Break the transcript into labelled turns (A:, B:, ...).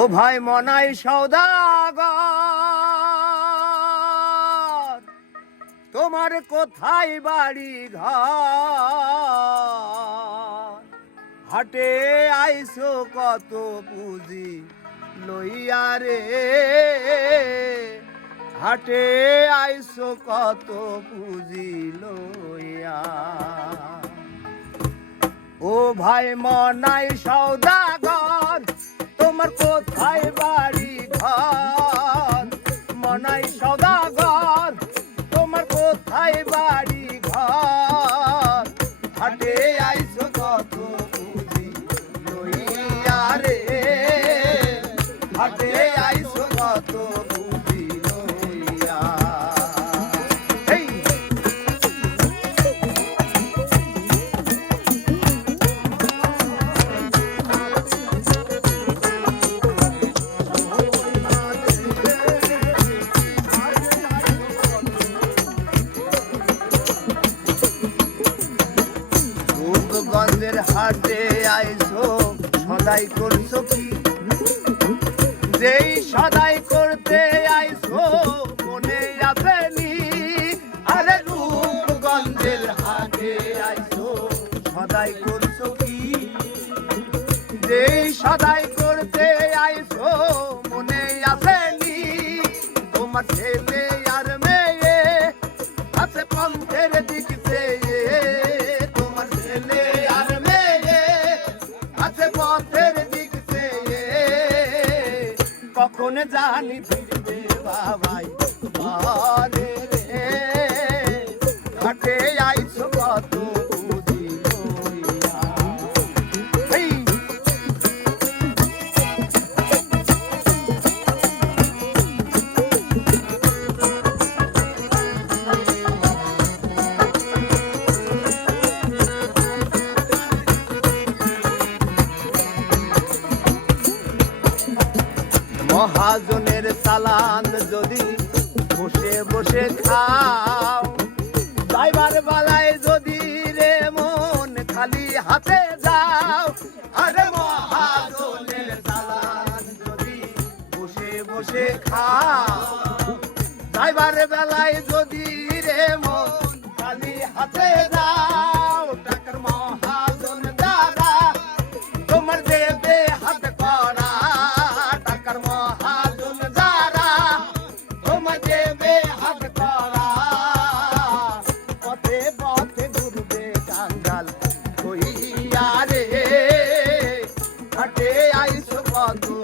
A: ও ভাই মনাই সৌদাগর। তোমার কোথায় বাড়ি ঘর হাটে আইসো কত পুঁজি লইয়া রে। হাটে আইসো কত পুঁজি লইয়া। ও ভাই মনাই সৌদাগর রূপগঞ্জের হাটে আইসো, সদাই করছ কি? যেই সদাই করতে আইসো, মনে আসেনি আরে রূপগঞ্জের হাটে আইসো, সদাই করছ কি? যেই সদাই করতে আইসো, মনে আসেনি তোমার কখন জানি ফিরবে বাবাই? ঘরে মহাজনের চালান যদি বসে বসে খাও। ড্রাইভার বালায় যদি রে মন খালি হাতে যাও। আরে মহাজনের চালান যদি বসে বসে খাও। ড্রাইভার বেলায় যদি রে মন খালি হাতে আইস বন্ধু